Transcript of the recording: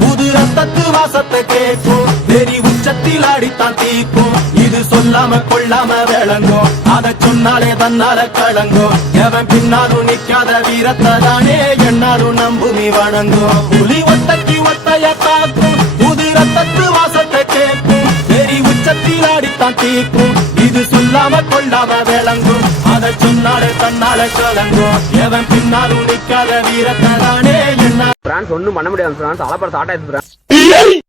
புது ரத்தத்து வாசத்தை கேட்கும் வெறி உச்சத்தில் அடித்தான் தீக்கும் இது சொல்லாம கொள்ளாம விளங்கும் அதை சொன்னாலே தன்னால கலங்கும் எவன் பின்னாலும் நிக்காத வீரத்தை தானே என்னாலும் நம்புமி வணங்கும் புலி ஒத்தைக்கு ஒத்தைய தாக்கும் புது ரத்தத்து வாசத்தை கேட்கும் வெறி உச்சத்தில் அடித்தான் தீக்கும் இது சொல்லாம கொள்ளாம விளங்கும் அதை சொன்னாலே தன்னால கலங்கும் எவன் பின்னாலும் நிக்காத வீரத்தை தானே என்ன பிரான்ஸ் ஒன்னும் பண்ண முடியாது. பிரான்ஸ் அலப்பற சாட்டா இருக்கு.